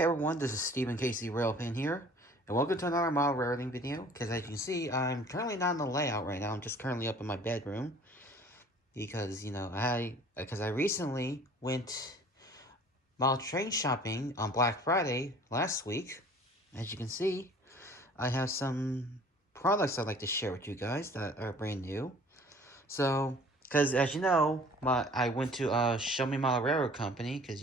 Hey everyone, this is Stephen Casey Railpin here, and welcome to another model rating video. Because as you can see, I'm currently not in the layout right now. I'm just currently up in my bedroom because I recently went model train shopping on Black Friday last week. As you can see, I have some products I'd like to share with you guys that are brand new. So, because as you know, I went to Show Me Model Railroad Company because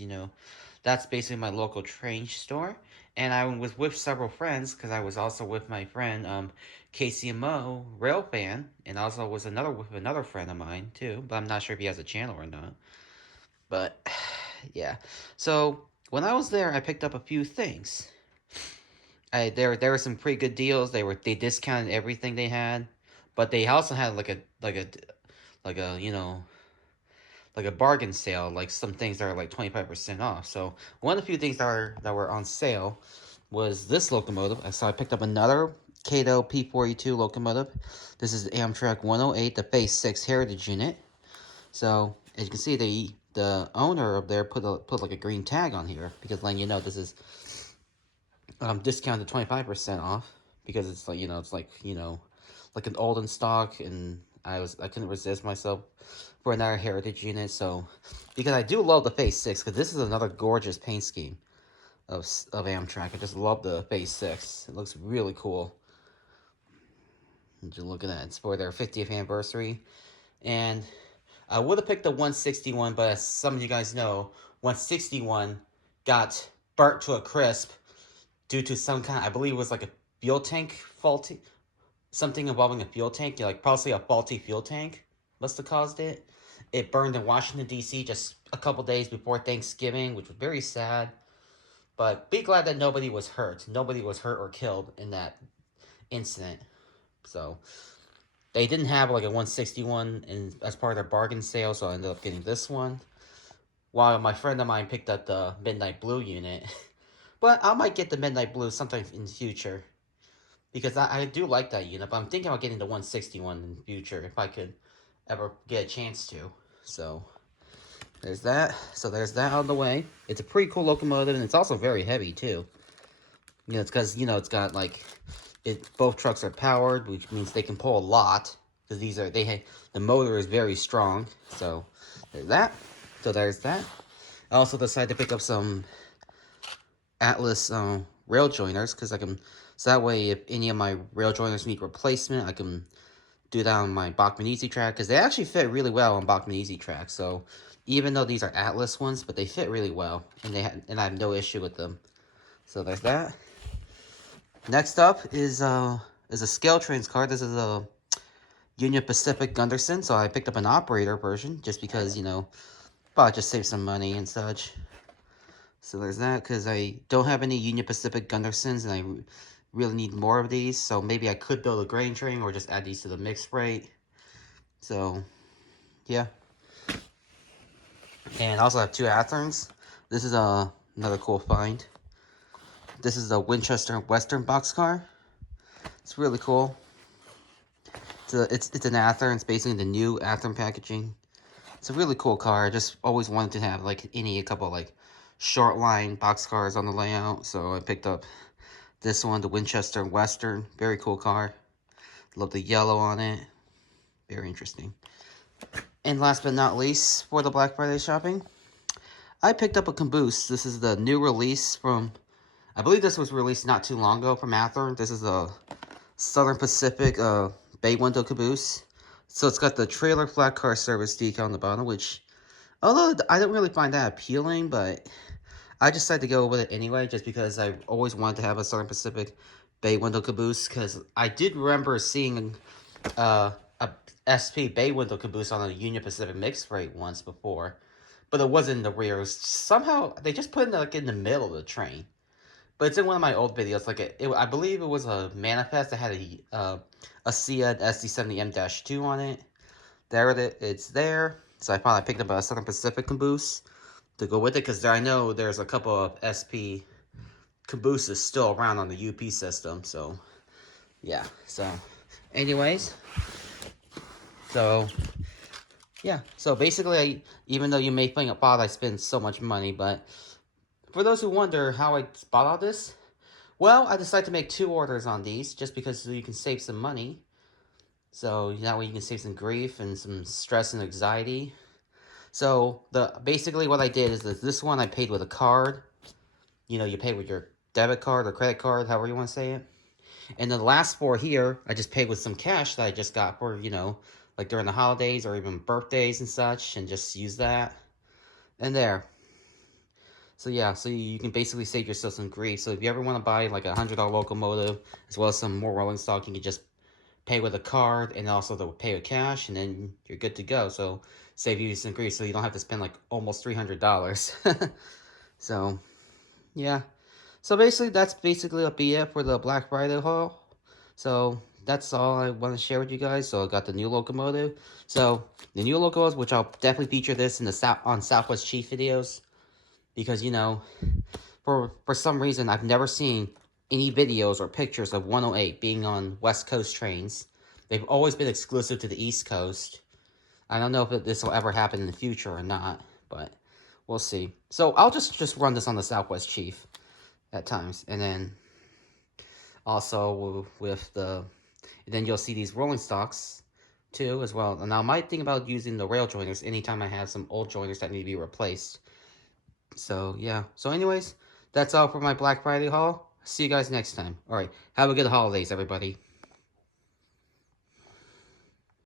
that's basically my local train store, and I was with several friends because I was also with my friend KCMO Rail Fan, and also was with another friend of mine too, but I'm not sure if he has a channel or not. But yeah, so when I was there, I picked up a few things. There were some pretty good deals. They discounted everything they had, but they also had like a like a bargain sale, like some things that are like 25% off. So one of the few things that were on sale was this locomotive. So I picked up another Kato P42 locomotive. This is the Amtrak 108, the Phase 6 Heritage Unit. So as you can see, the owner of there put like a green tag on here because letting you know this is discounted 25% off because it's like an old in stock, and I couldn't resist myself for another heritage unit. So because I do love the Phase 6, because this is another gorgeous paint scheme of Amtrak. I just love the Phase 6. It looks really cool. Just looking at it, it's for their 50th anniversary, and I would have picked the 161, but as some of you guys know, 161 got burnt to a crisp due to some kind. I believe it was like a fuel tank faulty, something involving a fuel tank. Like probably a faulty fuel tank must have caused it. It burned in Washington D.C. just a couple days before Thanksgiving, which was very sad. But be glad that nobody was hurt. Nobody was hurt or killed in that incident. So they didn't have like a 161 as part of their bargain sale, so I ended up getting this one. While my friend of mine picked up the Midnight Blue unit. But I might get the Midnight Blue sometime in the future, because I do like that unit, but I'm thinking about getting the 161 in the future if I could ever get a chance to. So there's that. So there's that out of the way. It's a pretty cool locomotive, and it's also very heavy too. It's because it's got like it. Both trucks are powered, which means they can pull a lot because the motor is very strong. So there's that. So there's that. I also decided to pick up some Atlas rail joiners because I can. So that way, if any of my rail joiners need replacement, I can do that on my Bachmann Easy Track, because they actually fit really well on Bachmann Easy Track. So even though these are Atlas ones, but they fit really well, and I have no issue with them. So there's that. Next up is a Scale Trains card. This is a Union Pacific Gunderson. So I picked up an operator version just because well, just save some money and such. So there's that, because I don't have any Union Pacific Gundersons, and I really need more of these. So maybe I could build a grain train or just add these to the mixed rate. So yeah. And I also have two Atherns. This is another cool find. This is a Winchester Western boxcar. It's really cool. It's an Athern. It's basically the new Athern packaging. It's a really cool car. I just always wanted to have like a couple like short line boxcars on the layout. So I picked up this one, the Winchester Western. Very cool car. Love the yellow on it. Very interesting. And last but not least, for the Black Friday shopping, I picked up a caboose. This is the new release from, I believe this was released not too long ago from Athearn. This is a Southern Pacific bay window caboose. So it's got the trailer flat car service decal on the bottom, which, although I don't really find that appealing, but I decided to go with it anyway, just because I always wanted to have a Southern Pacific bay window caboose, because I did remember seeing a SP bay window caboose on a Union Pacific mixed rate once before, but it wasn't in the rear. It was somehow they just put it like in the middle of the train. But it's in one of my old videos. I believe it was a manifest that had a SIA SD70M-2 on it. It's there. So I picked up a Southern Pacific caboose to go with it, because I know there's a couple of SP cabooses still around on the UP system. So yeah. So anyways, so yeah. So basically, even though you may think, "Bob, I spend so much money," but For those who wonder how I bought all this, well, I decided to make 2 orders on these just because you can save some money. So that way you can save some grief and some stress and anxiety. So basically what I did is that this one I paid with a card. You know, you pay with your debit card or credit card, however you want to say it. And the last 4 here, I just paid with some cash that I just got for, you know, like during the holidays or even birthdays and such, and just use that. And there. So yeah, so you can basically save yourself some grief. So if you ever want to buy like a $100 locomotive, as well as some more rolling stock, you can just pay with a card and also the pay with cash, and then you're good to go. So save you some grief, so you don't have to spend like almost $300. So yeah, so basically that's basically a be it for the Black Friday haul. So that's all I want to share with you guys. So I got the new locomotive. So the new locomotive, which I'll definitely feature this in the Southwest Chief videos, because you know, for some reason I've never seen any videos or pictures of 108 being on West Coast trains. They've always been exclusive to the East Coast. I don't know if this will ever happen in the future or not, but we'll see. So I'll just run this on the Southwest Chief at times, and then also with the, and then you'll see these rolling stocks too as well. And now I might think about using the rail joiners anytime I have some old joiners that need to be replaced. So yeah. So anyways, that's all for my Black Friday haul. See you guys next time. All right. Have a good holidays, everybody.